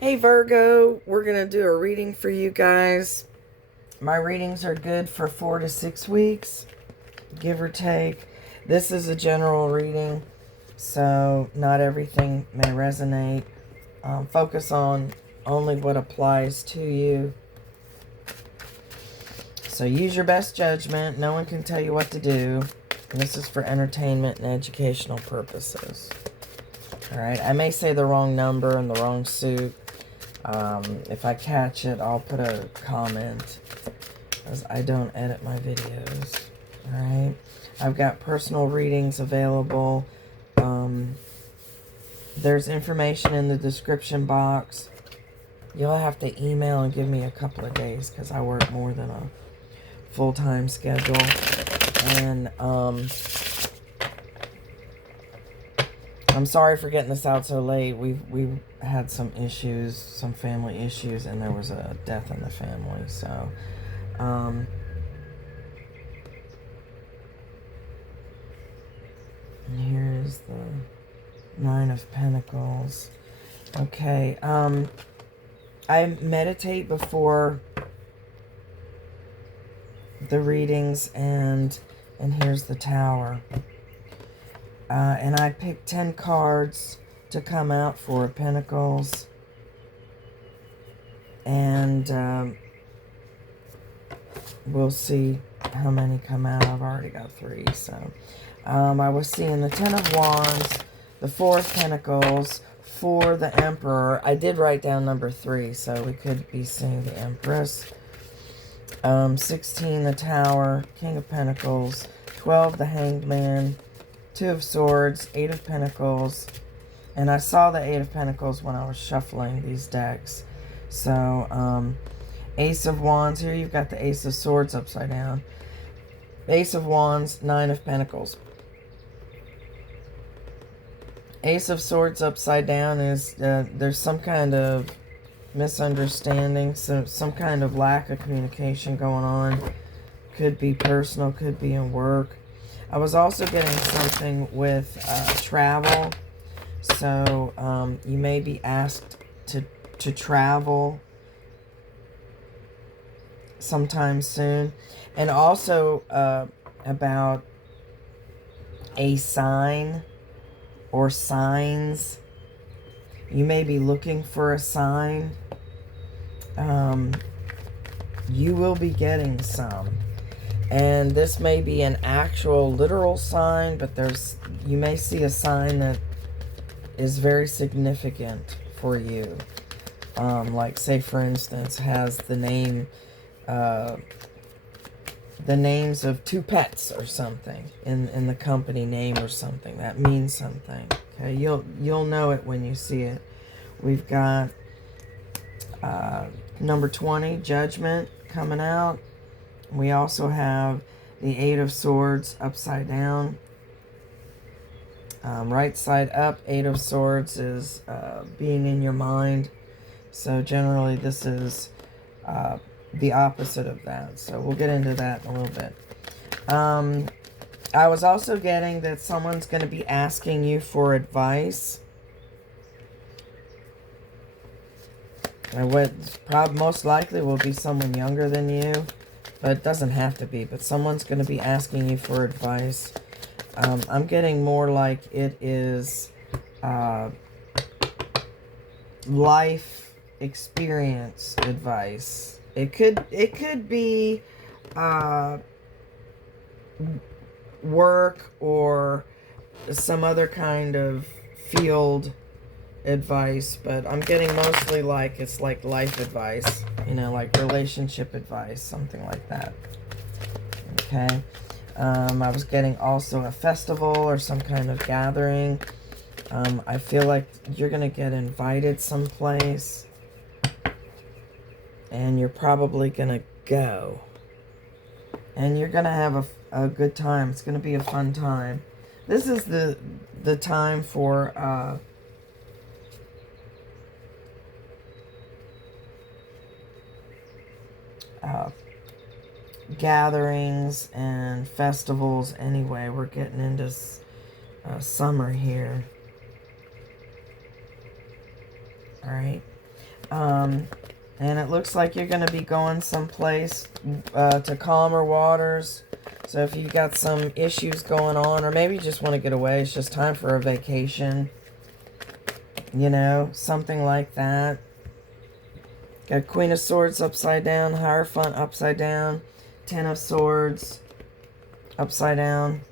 Hey Virgo, we're going to do a reading for you guys. My readings are good for 4 to 6 weeks, give or take. This is a general reading, so not everything may resonate. Focus on only what applies to you. So use your best judgment. No one can tell you what to do. And this is for entertainment and educational purposes. Alright, I may say the wrong number and the wrong suit. If I catch it, I'll put a comment, because I don't edit my videos. Alright, I've got personal readings available. There's information in the description box. You'll have to email and give me a couple of days, because I work more than a full-time schedule. And I'm sorry for getting this out so late. We've had some issues, some family issues, and there was a death in the family. So, and here's the Nine of Pentacles. Okay, I meditate before the readings, and here's the Tower. And I picked 10 cards to come out for Pentacles. And we'll see how many come out. I've already got 3. So I was seeing the 10 of Wands, the 4 of Pentacles, for the Emperor. I did write down number 3, so we could be seeing the Empress. 16, the Tower, King of Pentacles, 12, the Hanged Man, 2 of Swords, 8 of Pentacles, and I saw the 8 of Pentacles when I was shuffling these decks. So, Ace of Wands, here you've got the Ace of Swords upside down. Ace of Wands, 9 of Pentacles. Ace of Swords upside down is, there's some kind of misunderstanding, so some kind of lack of communication going on. Could be personal, could be in work. I was also getting something with travel. So you may be asked to travel sometime soon. And also about a sign or signs. You may be looking for a sign. You will be getting some. And this may be an actual literal sign, but you may see a sign that is very significant for you. Like, say for instance, has the names of 2 pets or something in the company name or something. That means something. Okay, you'll know it when you see it. We've got number 20, Judgment, coming out. We also have the 8 of Swords upside down. Right side up, 8 of Swords is being in your mind. So generally this is the opposite of that. So we'll get into that in a little bit. I was also getting that someone's going to be asking you for advice. And what most likely will be someone younger than you. But it doesn't have to be. But someone's going to be asking you for advice. I'm getting more like it is life experience advice. It could be work or some other kind of field advice, but I'm getting mostly like it's like life advice, like relationship advice, something like that. Okay. I was getting also a festival or some kind of gathering. I feel like you're gonna get invited someplace and you're probably gonna go, and you're gonna have a good time. It's gonna be a fun time. This is the time for gatherings and festivals. Anyway, we're getting into summer here. All right. And it looks like you're going to be going someplace to calmer waters. So if you've got some issues going on, or maybe you just want to get away, it's just time for a vacation. You know, something like that. Got Queen of Swords upside down, Hierophant upside down, Ten of Swords upside down.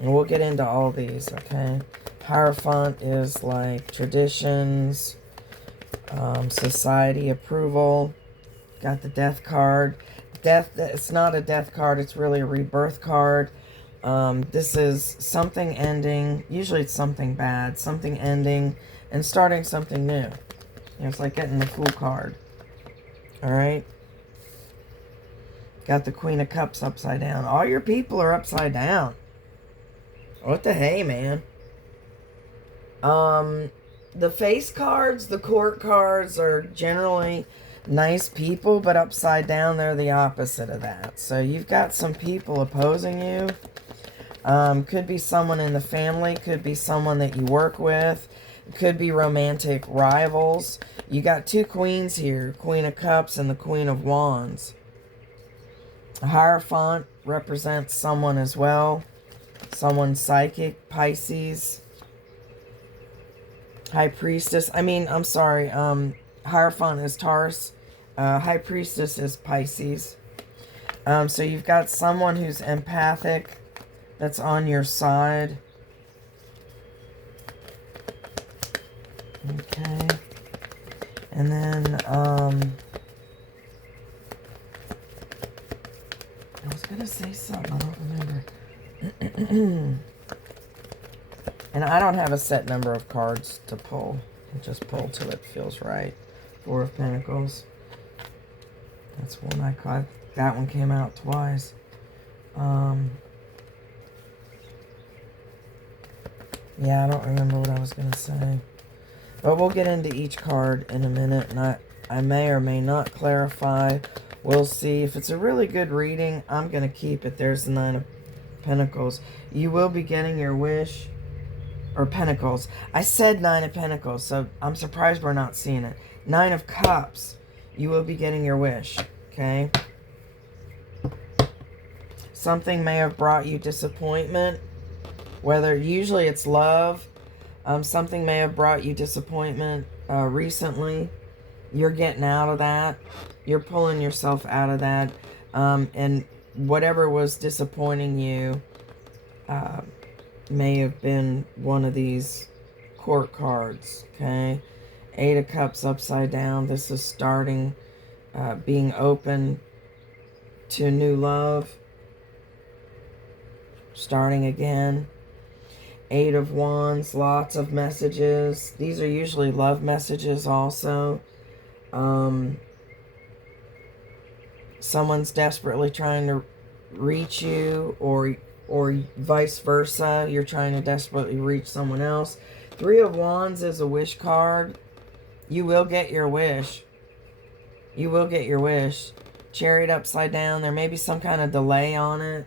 And we'll get into all these, okay? Hierophant is like traditions, society approval. Got the Death card. Death, it's not a death card, it's really a rebirth card. This is something ending. Usually it's something bad, something ending and starting something new. You know, it's like getting the Fool card. Alright? Got the Queen of Cups upside down. All your people are upside down. What the hey, man? The face cards, the court cards are generally nice people, but upside down, they're the opposite of that. So you've got some people opposing you. Could be someone in the family, could be someone that you work with, could be romantic rivals. You got two queens here, Queen of Cups and the Queen of Wands. Hierophant represents someone as well. Someone psychic, Pisces. High Priestess, Hierophant is Taurus. High Priestess is Pisces. So you've got someone who's empathic that's on your side. Okay. And then, I was going to say something, I don't remember. And I don't have a set number of cards to pull. I just pull till it feels right. Four of Pentacles. That's one I caught. That one came out twice. Yeah, I don't remember what I was going to say. But we'll get into each card in a minute. And I may or may not clarify. We'll see. If it's a really good reading, I'm going to keep it. There's the Nine of Pentacles. You will be getting your wish. Or Pentacles. I said Nine of Pentacles, so I'm surprised we're not seeing it. Nine of Cups. You will be getting your wish. Okay? Something may have brought you disappointment. Usually it's love. Something may have brought you disappointment recently. You're getting out of that. You're pulling yourself out of that. And whatever was disappointing you may have been one of these court cards, okay? Eight of Cups upside down. This is starting, being open to new love. Starting again. Eight of Wands, lots of messages. These are usually love messages also. Someone's desperately trying to reach you, or vice versa. You're trying to desperately reach someone else. Three of Wands is a wish card. You will get your wish. You will get your wish. Chariot upside down. There may be some kind of delay on it.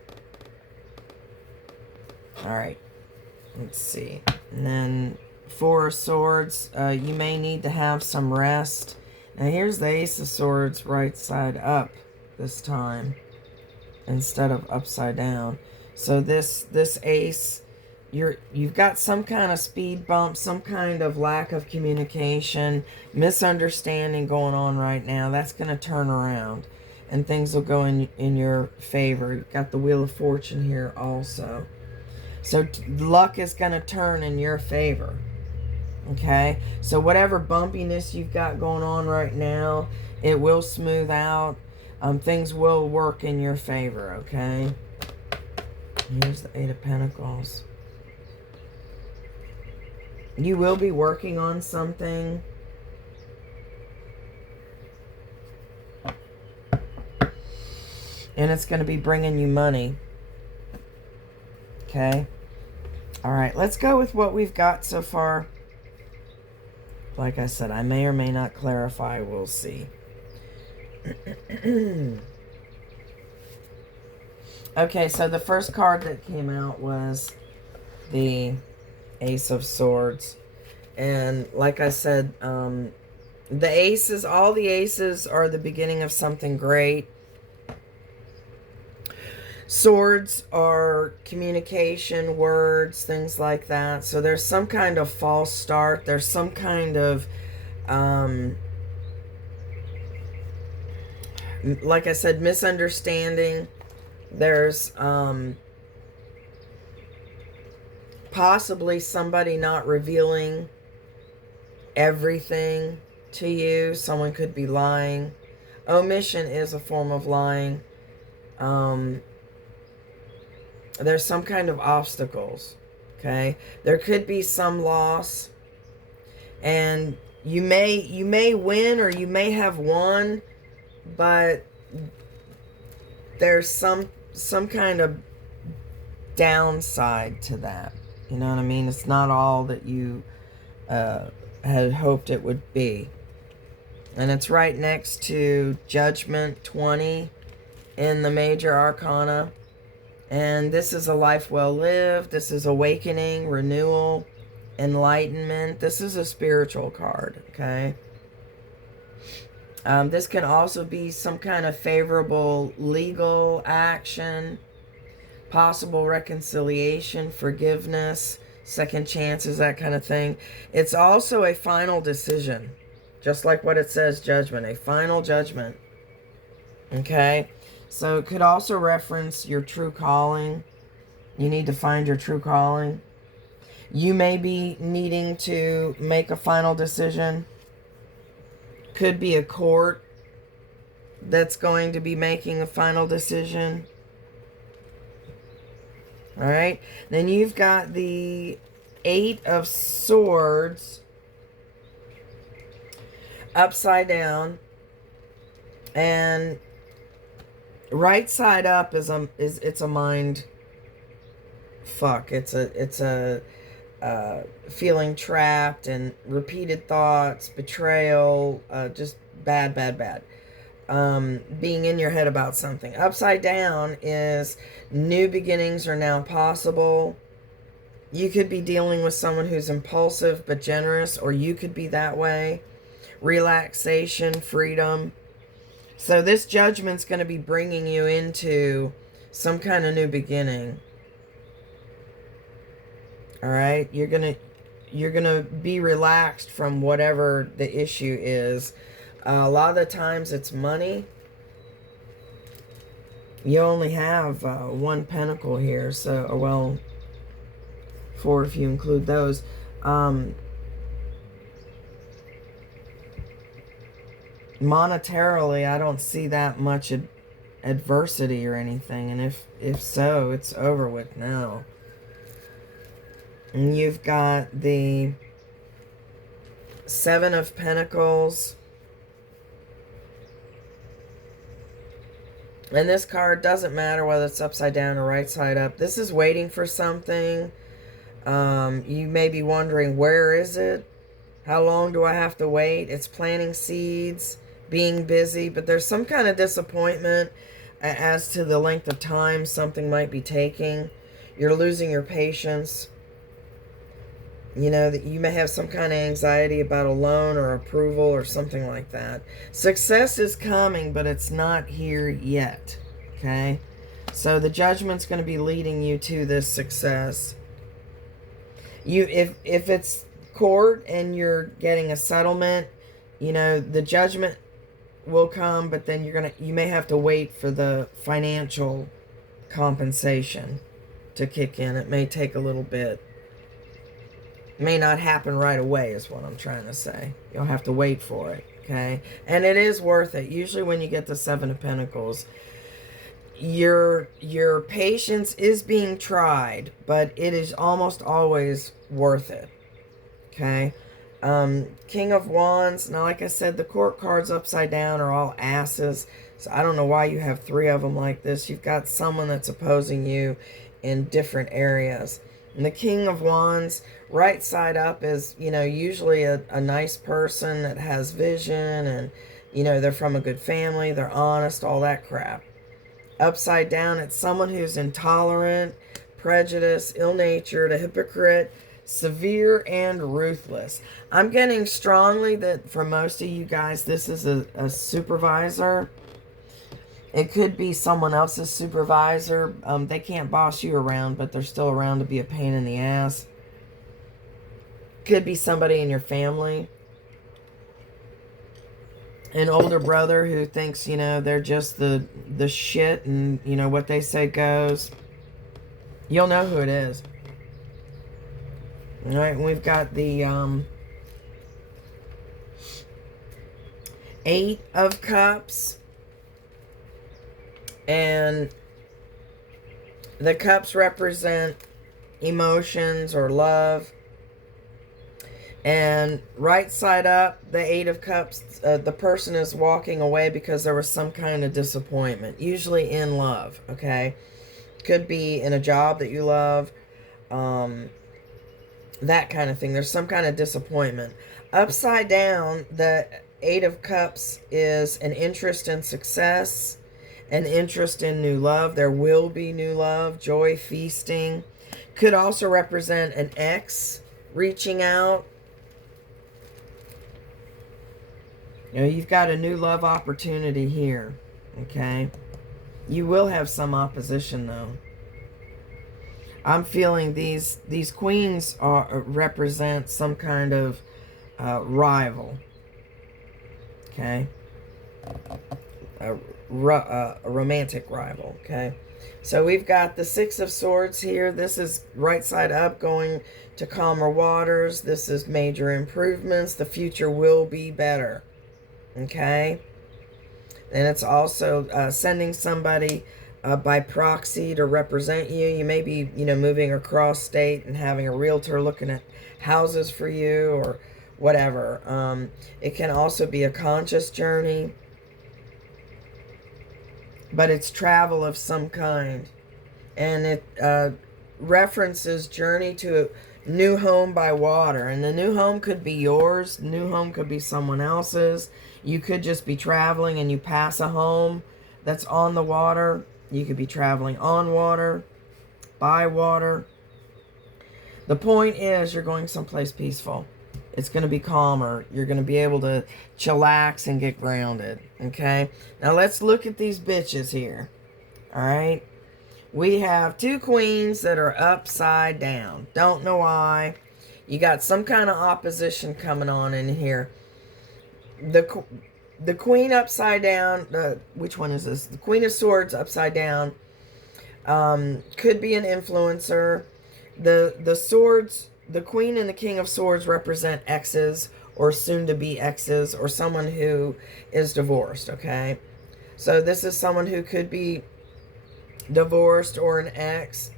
Alright. Let's see. And then Four of Swords. You may need to have some rest. Now here's the Ace of Swords right side up this time, instead of upside down. So this ace, you've got some kind of speed bump, some kind of lack of communication, misunderstanding going on right now. That's going to turn around and things will go in your favor. You've got the Wheel of Fortune here also. So luck is going to turn in your favor. Okay? So whatever bumpiness you've got going on right now, it will smooth out. Things will work in your favor, okay? Here's the Eight of Pentacles. You will be working on something. And it's going to be bringing you money. Okay? Alright, let's go with what we've got so far. Like I said, I may or may not clarify. We'll see. Okay, so the first card that came out was the Ace of Swords. And like I said, the aces, all the aces are the beginning of something great. Swords are communication, words, things like that. So there's some kind of false start. There's some kind of, like I said, misunderstanding. There's possibly somebody not revealing everything to you. Someone could be lying. Omission is a form of lying. There's some kind of obstacles, okay? There could be some loss, and you may win or you may have won, but there's some kind of downside to that. You know what I mean? It's not all that you had hoped it would be. And it's right next to Judgment 20 in the Major Arcana. And this is a life well lived. This is awakening, renewal, enlightenment. This is a spiritual card, okay? This can also be some kind of favorable legal action, possible reconciliation, forgiveness, second chances, that kind of thing. It's also a final decision, just like what it says, judgment, a final judgment, okay? So it could also reference your true calling. You need to find your true calling. You may be needing to make a final decision. Could be a court that's going to be making a final decision. All right. Then you've got the Eight of Swords upside down, and right side up is it's a mind fuck. It's a feeling trapped and repeated thoughts, betrayal, just bad. Being in your head about something. Upside down is new beginnings are now possible. You could be dealing with someone who's impulsive but generous, or you could be that way. Relaxation, freedom. So this judgment's going to be bringing you into some kind of new beginning. All right, you're gonna be relaxed from whatever the issue is. A lot of the times it's money. You only have one pentacle here, so well, four if you include those. Monetarily, I don't see that much adversity or anything, and if so, it's over with now. And you've got the Seven of Pentacles. And this card doesn't matter whether it's upside down or right side up. This is waiting for something. You may be wondering, where is it? How long do I have to wait? It's planting seeds, being busy, but there's some kind of disappointment as to the length of time something might be taking. You're losing your patience. You know, that you may have some kind of anxiety about a loan or approval or something like that. Success is coming, but it's not here yet, okay? So the judgment's going to be leading you to this success. If it's court and you're getting a settlement, you know, the judgment will come, but then you may have to wait for the financial compensation to kick in. It may take a little bit. May not happen right away is what I'm trying to say. You'll have to wait for it, okay? And it is worth it. Usually when you get the Seven of Pentacles, your patience is being tried, but it is almost always worth it, okay? King of Wands. Now, like I said, the court cards upside down are all asses, so I don't know why you have three of them like this. You've got someone that's opposing you in different areas. And the King of Wands, right side up is, you know, usually a nice person that has vision and, you know, they're from a good family, they're honest, all that crap. Upside down, it's someone who's intolerant, prejudiced, ill-natured, a hypocrite, severe and ruthless. I'm getting strongly that for most of you guys, this is a supervisor. It could be someone else's supervisor. They can't boss you around, but they're still around to be a pain in the ass. Could be somebody in your family. An older brother who thinks, you know, they're just the shit and, you know, what they say goes. You'll know who it is. All right, we've got the 8 of Cups. And the cups represent emotions or love. And right side up, the 8 of Cups, the person is walking away because there was some kind of disappointment, usually in love, okay? Could be in a job that you love, that kind of thing. There's some kind of disappointment. Upside down, the 8 of Cups is an interest in success, an interest in new love. There will be new love, joy, feasting. Could also represent an ex reaching out. You know, you've got a new love opportunity here, okay? You will have some opposition, though. I'm feeling these queens represent some kind of rival, okay? A romantic rival, okay? So we've got the 6 of Swords here. This is right side up, going to calmer waters. This is major improvements. The future will be better. Okay, and it's also sending somebody by proxy to represent you. You may be, you know, moving across state and having a realtor looking at houses for you or whatever. It can also be a conscious journey, but it's travel of some kind, and it references journey to a new home by water. And the new home could be yours, the new home could be someone else's. You could just be traveling and you pass a home that's on the water. You could be traveling on water, by water. The point is, you're going someplace peaceful. It's going to be calmer. You're going to be able to chillax and get grounded. Okay? Now let's look at these bitches here. Alright? We have 2 queens that are upside down. Don't know why. You got some kind of opposition coming on in here. The Queen upside down, which one is this? The Queen of Swords upside down, could be an influencer. The Swords, the Queen and the King of Swords represent exes or soon-to-be exes or someone who is divorced, okay? So this is someone who could be divorced or an ex.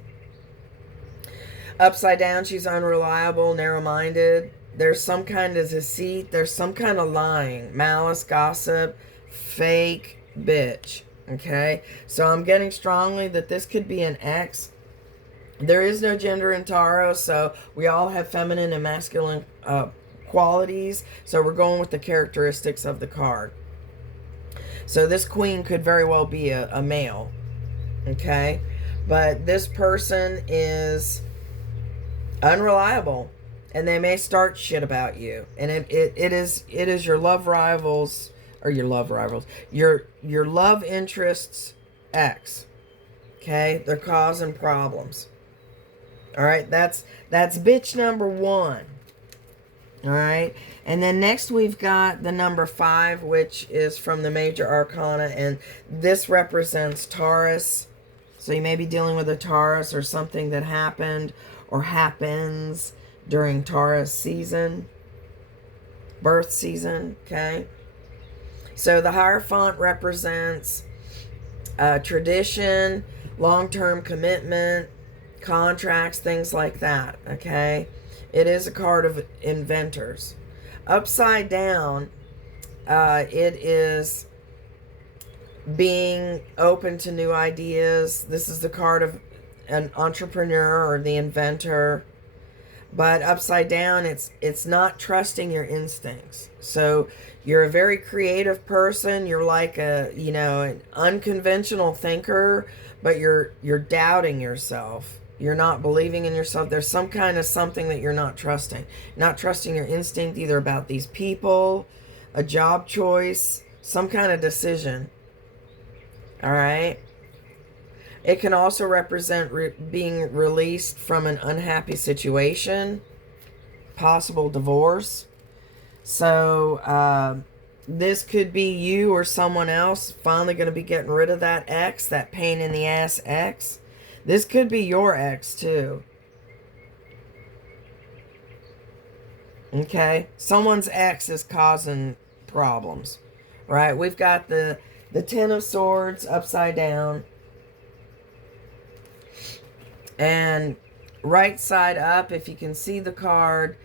Upside down, she's unreliable, narrow-minded. There's some kind of deceit. There's some kind of lying, malice, gossip, fake bitch. Okay? So I'm getting strongly that this could be an ex. There is no gender in tarot, so we all have feminine and masculine qualities. So we're going with the characteristics of the card. So this queen could very well be a male. Okay? But this person is unreliable. And they may start shit about you. And it is your love rivals, or your love interest's ex. Okay? They're causing problems. Alright? That's bitch number 1. Alright? And then next we've got the number 5, which is from the Major Arcana. And this represents Taurus. So you may be dealing with a Taurus or something that happened or happens during Taurus season, birth season, okay? So the Hierophant represents tradition, long-term commitment, contracts, things like that, okay? It is a card of inventors. Upside down, it is being open to new ideas. This is the card of an entrepreneur or the inventor. But upside down, it's not trusting your instincts. So you're a very creative person. You're like an unconventional thinker, but you're doubting yourself. You're not believing in yourself. There's some kind of something that you're not trusting. Not trusting your instinct either about these people, a job choice, some kind of decision. All right? It can also represent being released from an unhappy situation, possible divorce. So this could be you or someone else finally going to be getting rid of that ex, that pain in the ass ex. This could be your ex too. Okay? Someone's ex is causing problems. Right? We've got the Ten of Swords upside down. And right side up, if you can see the card,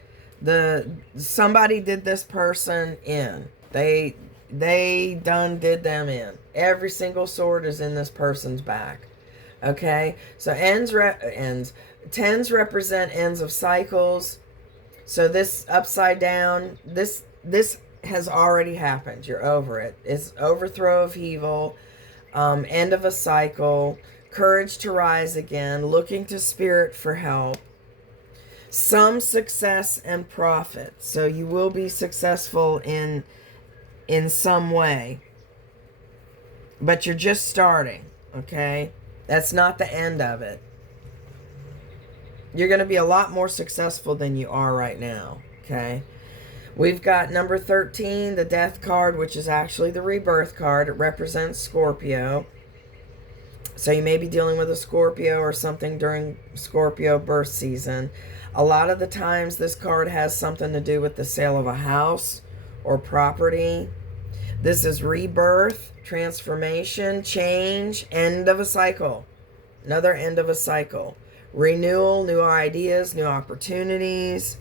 somebody did this person in. They done did them in. Every single sword is in this person's back. Okay? So tens represent ends of cycles. So this upside down, this has already happened. You're over it. It's overthrow of evil, end of a cycle, courage to rise again, looking to spirit for help, some success and profit. So you will be successful in some way, but you're just starting. Okay? That's not the end of it. You're going to be a lot more successful than you are right now. Okay? We've got number 13, the Death card, which is actually the Rebirth card. It represents Scorpio. So you may be dealing with a Scorpio or something during Scorpio birth season. A lot of the times this card has something to do with the sale of a house or property. This is rebirth, transformation, change, end of a cycle. Another end of a cycle. Renewal, new ideas, new opportunities.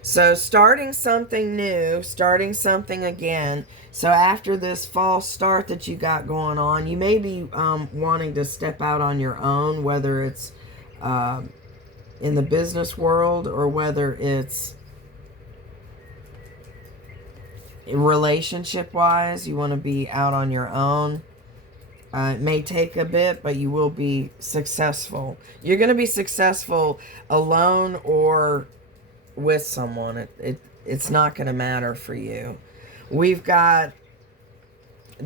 So starting something new, starting something again. So after this false start that you got going on, you may be wanting to step out on your own, whether it's in the business world or whether it's relationship-wise. You want to be out on your own. It may take a bit, but you will be successful. You're going to be successful alone or with someone. It's not going to matter for you. We've got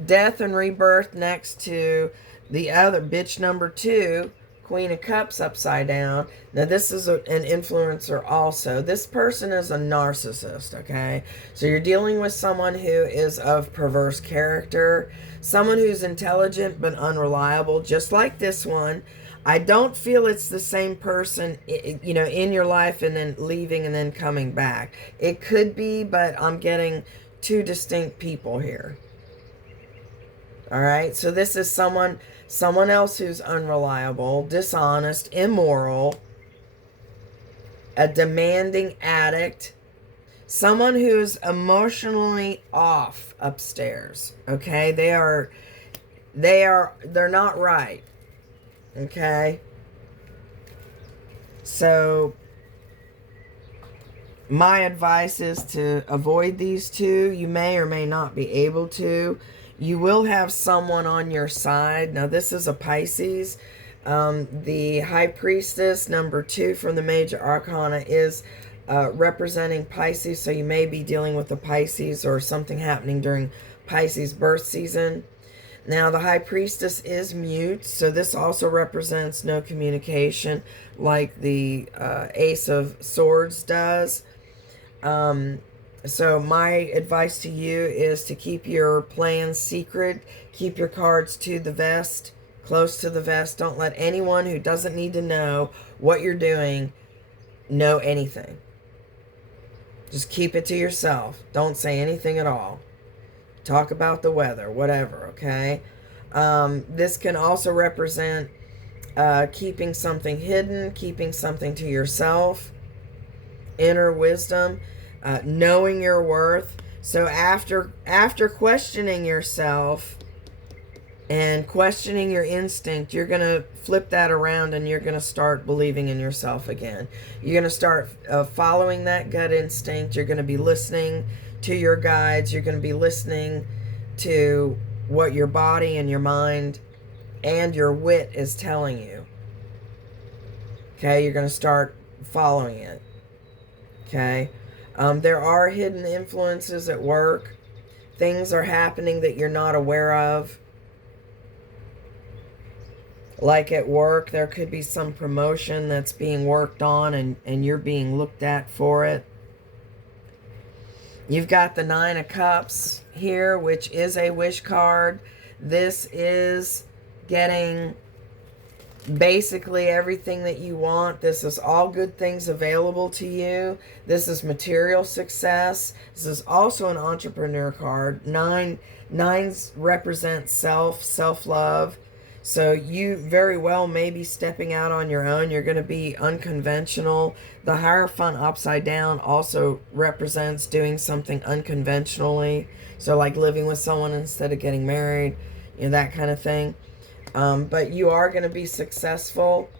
death and rebirth next to the other bitch number 2, Queen of Cups upside down. Now this is an influencer also. This person is a narcissist, okay? So you're dealing with someone who is of perverse character, someone who's intelligent but unreliable, just like this one. I don't feel it's the same person, you know, in your life and then leaving and then coming back. It could be, but I'm getting 2 distinct people here. All right, so this is someone else who's unreliable, dishonest, immoral, a demanding addict, someone who's emotionally off upstairs. Okay, they're not right. Okay, so my advice is to avoid these 2. You may or may not be able to. You will have someone on your side. Now this is a Pisces. The High Priestess, number 2 from the Major Arcana, is representing Pisces. So you may be dealing with a Pisces or something happening during Pisces birth season. Now, the High Priestess is mute, so this also represents no communication like the Ace of Swords does. So my advice to you is to keep your plans secret. Keep your cards to the vest, close to the vest. Don't let anyone who doesn't need to know what you're doing know anything. Just keep it to yourself. Don't say anything at all. Talk about the weather, whatever, okay? This can also represent keeping something hidden, keeping something to yourself, inner wisdom, knowing your worth. So after questioning yourself and questioning your instinct, you're going to flip that around and you're going to start believing in yourself again. You're going to start following that gut instinct. You're going to be listening to your guides. You're going to be listening to what your body and your mind and your wit is telling you. Okay, you're going to start following it. Okay, there are hidden influences at work. Things are happening that you're not aware of. Like at work, there could be some promotion that's being worked on, and you're being looked at for it. You've got the Nine of Cups here, which is a wish card. This is getting basically everything that you want. This is all good things available to you. This is material success. This is also an entrepreneur card. Nines represent self-love. So you very well may be stepping out on your own. You're going to be unconventional. The Hierophant upside down also represents doing something unconventionally. So like living with someone instead of getting married, you know, that kind of thing. But you are going to be successful,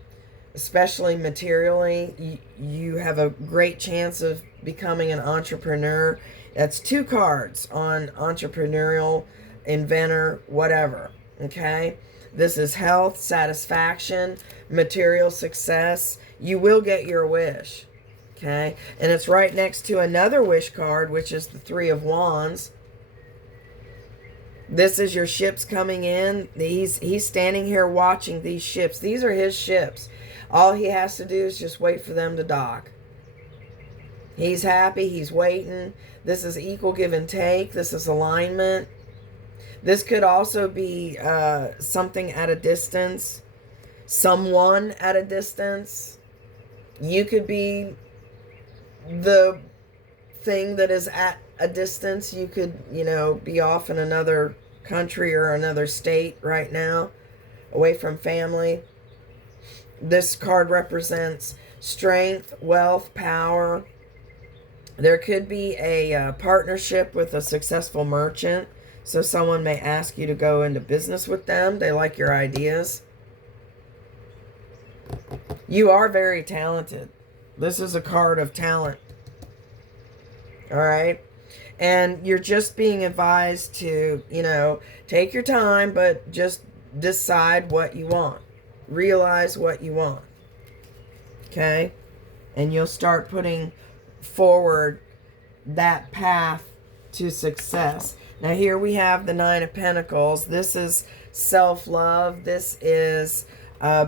especially materially. You have a great chance of becoming an entrepreneur. That's 2 cards on entrepreneurial, inventor, whatever. Okay? This is health, satisfaction, material success. You will get your wish. Okay? And it's right next to another wish card, which is the 3 of Wands. This is your ships coming in. He's standing here watching these ships. These are his ships. All he has to do is just wait for them to dock. He's happy. He's waiting. This is equal give and take. This is alignment. This could also be something at a distance. Someone at a distance. You could be the thing that is at a distance. You could, you know, be off in another country or another state right now, away from family. This card represents strength, wealth, power. There could be a partnership with a successful merchant. So someone may ask you to go into business with them. They like your ideas. You are very talented. This is a card of talent. All right? And you're just being advised to, you know, take your time, but just decide what you want. Realize what you want. Okay? And you'll start putting forward that path to success. Now here we have the 9 of Pentacles. This is self-love. This is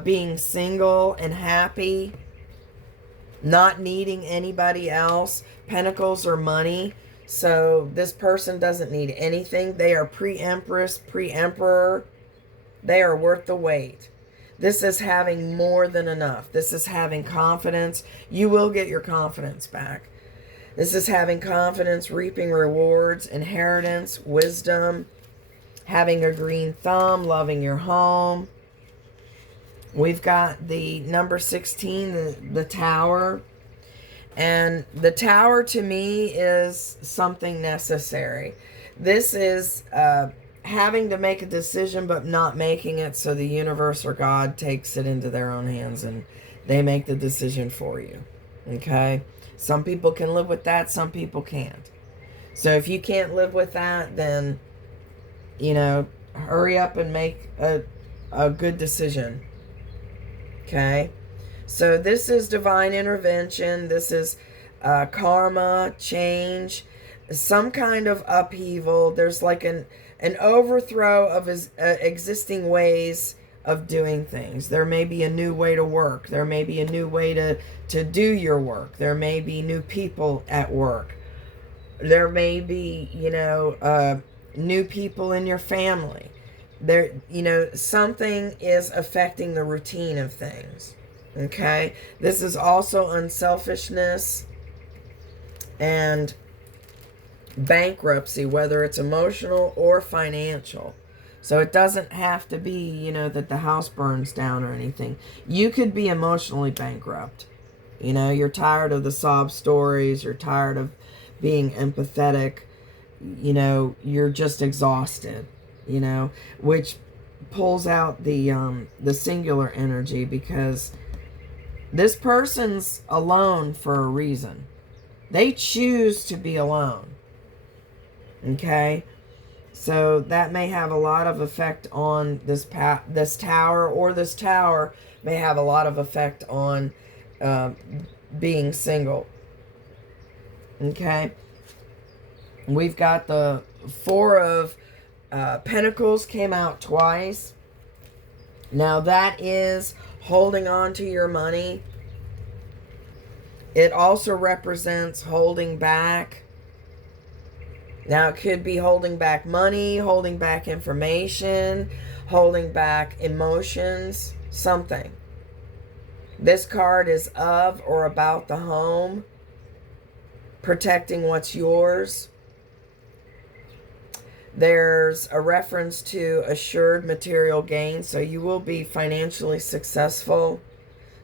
being single and happy. Not needing anybody else. Pentacles are money. So this person doesn't need anything. They are pre-empress, pre-emperor. They are worth the wait. This is having more than enough. This is having confidence. You will get your confidence back. This is having confidence, reaping rewards, inheritance, wisdom, having a green thumb, loving your home. We've got the number 16, the Tower. And the Tower to me is something necessary. This is having to make a decision but not making it, so the universe or God takes it into their own hands and they make the decision for you. Okay? Some people can live with that, some people can't. So if you can't live with that, then, you know, hurry up and make a good decision. Okay? So this is divine intervention. This is karma, change, some kind of upheaval. There's like an overthrow of his existing ways of doing things. There may be a new way to work. There may be a new way to do your work. There may be new people at work. There may be, you know, new people in your family. There, you know, something is affecting the routine of things. Okay? This is also unselfishness and bankruptcy, whether it's emotional or financial. So it doesn't have to be, you know, that the house burns down or anything. You could be emotionally bankrupt. You know, you're tired of the sob stories. You're tired of being empathetic. You know, you're just exhausted, you know, which pulls out the singular energy, because this person's alone for a reason. They choose to be alone. Okay? So that may have a lot of effect on this tower, or this tower may have a lot of effect on being single. Okay. We've got the Four of Pentacles came out twice. Now that is holding on to your money. It also represents holding back. Now it could be holding back money, holding back information, holding back emotions, something. This card is of or about the home, protecting what's yours. There's a reference to assured material gain, so you will be financially successful.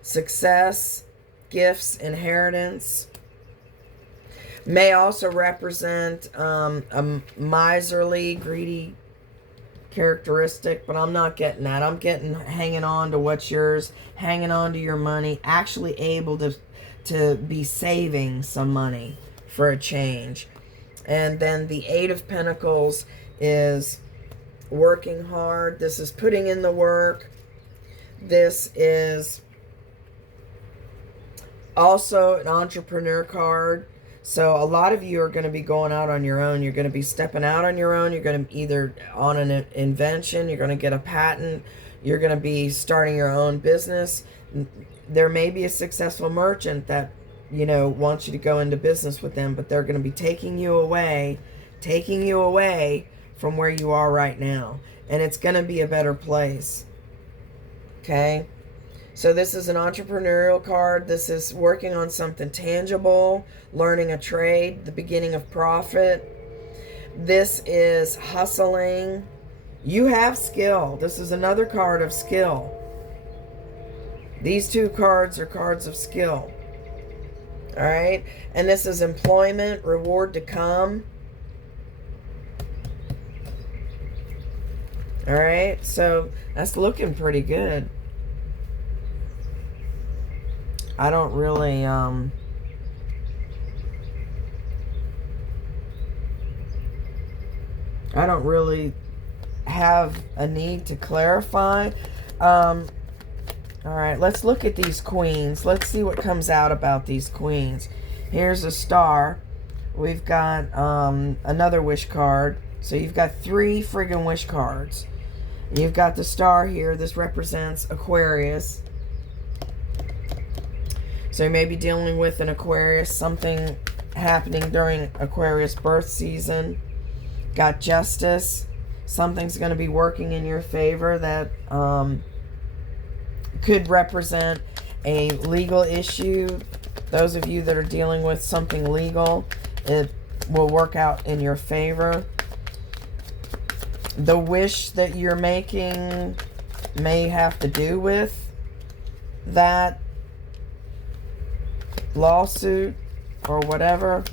Success, gifts, inheritance. May also represent a miserly, greedy characteristic, but I'm not getting that. I'm getting hanging on to what's yours, hanging on to your money, actually able to be saving some money for a change. And then the Eight of Pentacles is working hard. This is putting in the work. This is also an entrepreneur card. So a lot of you are going to be going out on your own. You're going to be stepping out on your own. You're going to either on an invention, you're going to get a patent, you're going to be starting your own business. There may be a successful merchant that, you know, wants you to go into business with them, but they're going to be taking you away from where you are right now. And it's going to be a better place. Okay? So this is an entrepreneurial card. This is working on something tangible, learning a trade, the beginning of profit. This is hustling. You have skill. This is another card of skill. These two cards are cards of skill. All right? And this is employment, reward to come. All right? So that's looking pretty good. I don't really, have a need to clarify. All right, let's look at these queens. Let's see what comes out about these queens. Here's a star. We've got another wish card. So you've got 3 friggin' wish cards. You've got the star here. This represents Aquarius. So you may be dealing with an Aquarius, something happening during Aquarius birth season. Got Justice. Something's going to be working in your favor that could represent a legal issue. Those of you that are dealing with something legal, it will work out in your favor. The wish that you're making may have to do with that lawsuit or whatever.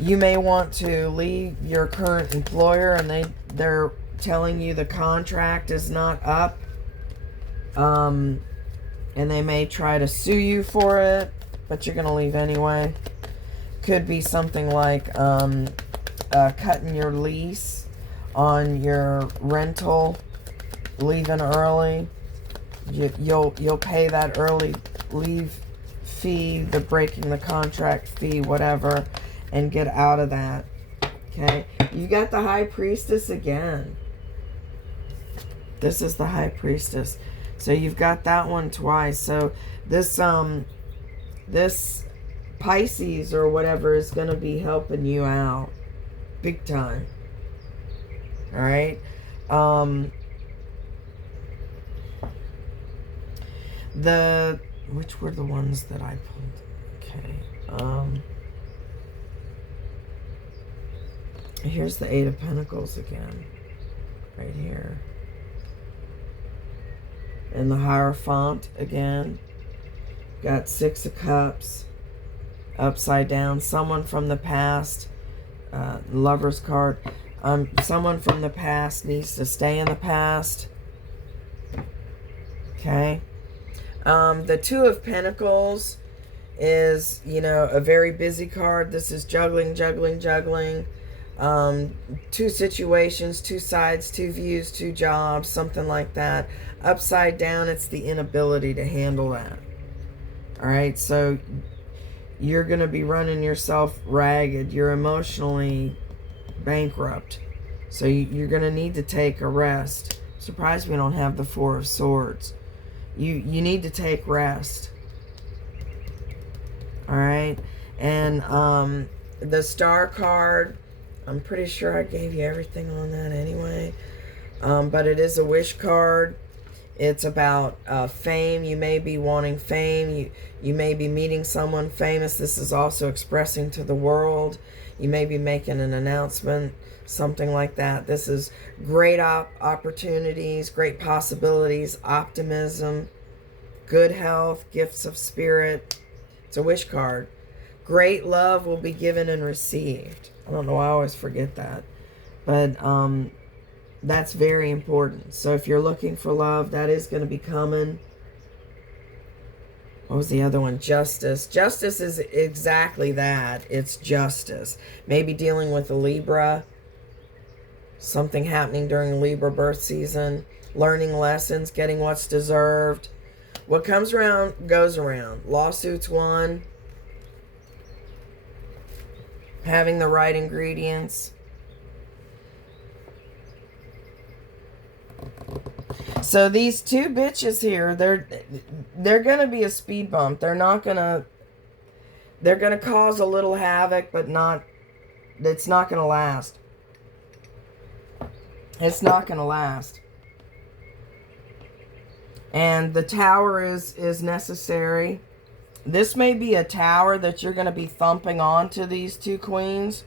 You may want to leave your current employer and they're telling you the contract is not up, and they may try to sue you for it, but you're going to leave anyway. Could be something like cutting your lease on your rental, leaving early. You'll pay that early leave fee, the breaking the contract fee, whatever, and get out of that. Okay, you got the High Priestess again. This is the High Priestess. So you've got that one twice. So this this Pisces or whatever is going to be helping you out big time. All right. Which were the ones that I pulled? Okay. Here's the Eight of Pentacles again. Right here. And the Hierophant again. Got Six of Cups. Upside down. Someone from the past. Lover's card. Someone from the past needs to stay in the past. Okay. The Two of Pentacles is, you know, a very busy card. This is juggling. Two situations, two sides, two views, two jobs, something like that. Upside down, it's the inability to handle that. All right, so you're going to be running yourself ragged. You're emotionally bankrupt. So you're going to need to take a rest. Surprised we don't have the Four of Swords. You need to take rest. All right. And the Star card, I'm pretty sure I gave you everything on that anyway. But it is a wish card. It's about fame. You may be wanting fame. You may be meeting someone famous. This is also expressing to the world. You may be making an announcement, something like that. This is great opportunities, great possibilities, optimism, good health, gifts of spirit. It's a wish card. Great love will be given and received. I don't know, I always forget that. But that's very important. So if you're looking for love, that is going to be coming. What was the other one? Justice. Justice is exactly that. It's justice. Maybe dealing with a Libra. Something happening during Libra birth season. Learning lessons. Getting what's deserved. What comes around goes around. Lawsuits won. Having the right ingredients. So these two bitches here, they're gonna be a speed bump. They're gonna cause a little havoc, but it's not gonna last. It's not gonna last. And the tower is necessary. This may be a tower that you're gonna be thumping onto these two queens.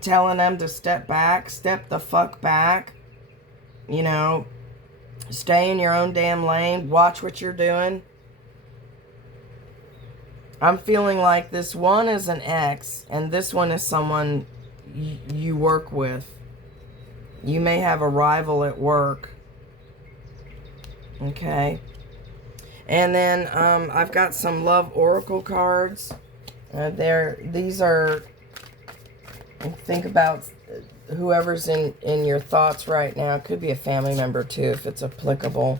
Telling them to step back, step the fuck back. You know, stay in your own damn lane. Watch what you're doing. I'm feeling like this one is an ex, and this one is someone you work with. You may have a rival at work. Okay. And then I've got some love oracle cards. These are, think about whoever's in your thoughts right now. It could be a family member too, if it's applicable.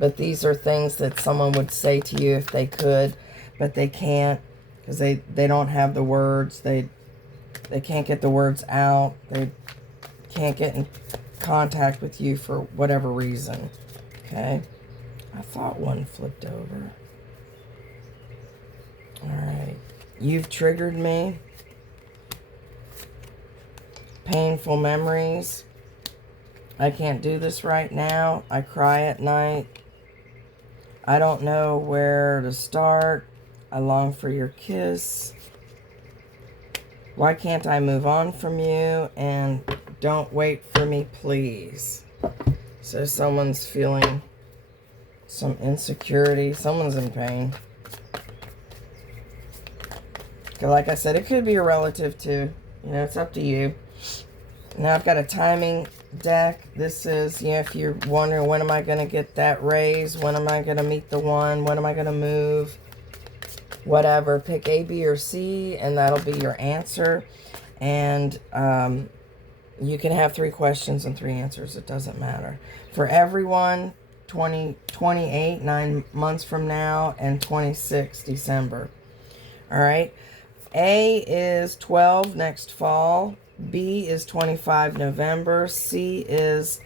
But these are things that someone would say to you if they could, but they can't because they don't have the words. They can't get the words out. They can't get in contact with you for whatever reason. Okay. I thought one flipped over. All right. You've triggered me. Painful memories. I can't do this right now. I cry at night. I don't know where to start. I long for your kiss. Why can't I move on from you? And don't wait for me, please. So someone's feeling some insecurity. Someone's in pain. Like I said, it could be a relative too. You know, it's up to you. Now I've got a timing deck. This is, you know, if you're wondering when am I going to get that raise, when am I going to meet the one, when am I going to move, whatever. Pick A, B, or C, and that'll be your answer. And you can have 3 questions and 3 answers. It doesn't matter. For everyone, 28, 9 months from now, and 26, December. All right. A is 12 next fall. B is 25 November. C is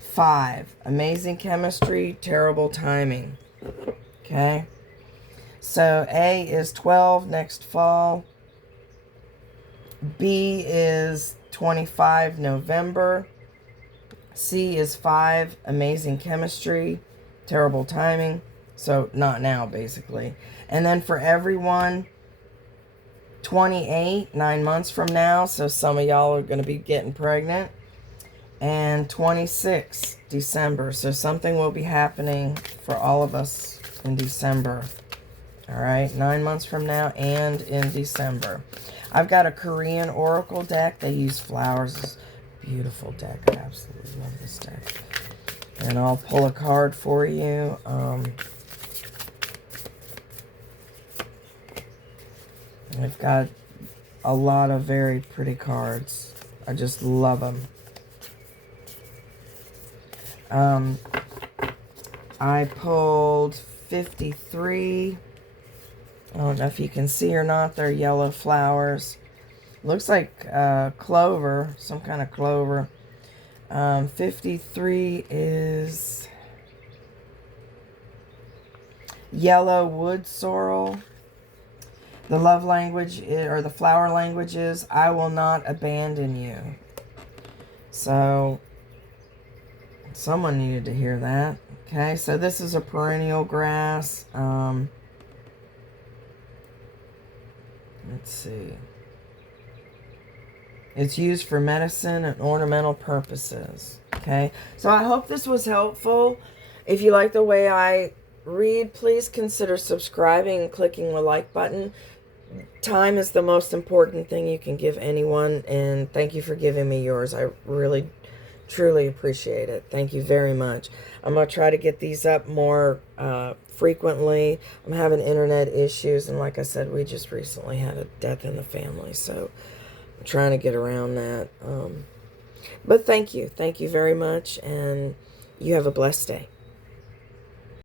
5. Amazing chemistry, terrible timing. Okay. So A is 12 next fall. B is 25 November. C is 5. Amazing chemistry, terrible timing. So not now, basically. And then for everyone, 28, 9 months from now. So some of y'all are going to be getting pregnant. And 26, December. So something will be happening for all of us in December. All right, 9 months from now and in December. I've got a Korean oracle deck. They use flowers. It's a beautiful deck. I absolutely love this deck. And I'll pull a card for you. I've got a lot of very pretty cards. I just love them. I pulled 53. I don't know if you can see or not. They're yellow flowers. Looks like clover, some kind of clover. 53 is yellow wood sorrel. The love language or the flower language is, I will not abandon you. So someone needed to hear that. Okay, so this is a perennial grass. Let's see. It's used for medicine and ornamental purposes. Okay, so I hope this was helpful. If you like the way I read, please consider subscribing and clicking the like button. Time is the most important thing you can give anyone, and thank you for giving me yours. I really, truly appreciate it. Thank you very much. I'm going to try to get these up more frequently. I'm having internet issues, and like I said, we just recently had a death in the family, so I'm trying to get around that. But thank you. Thank you very much, and you have a blessed day.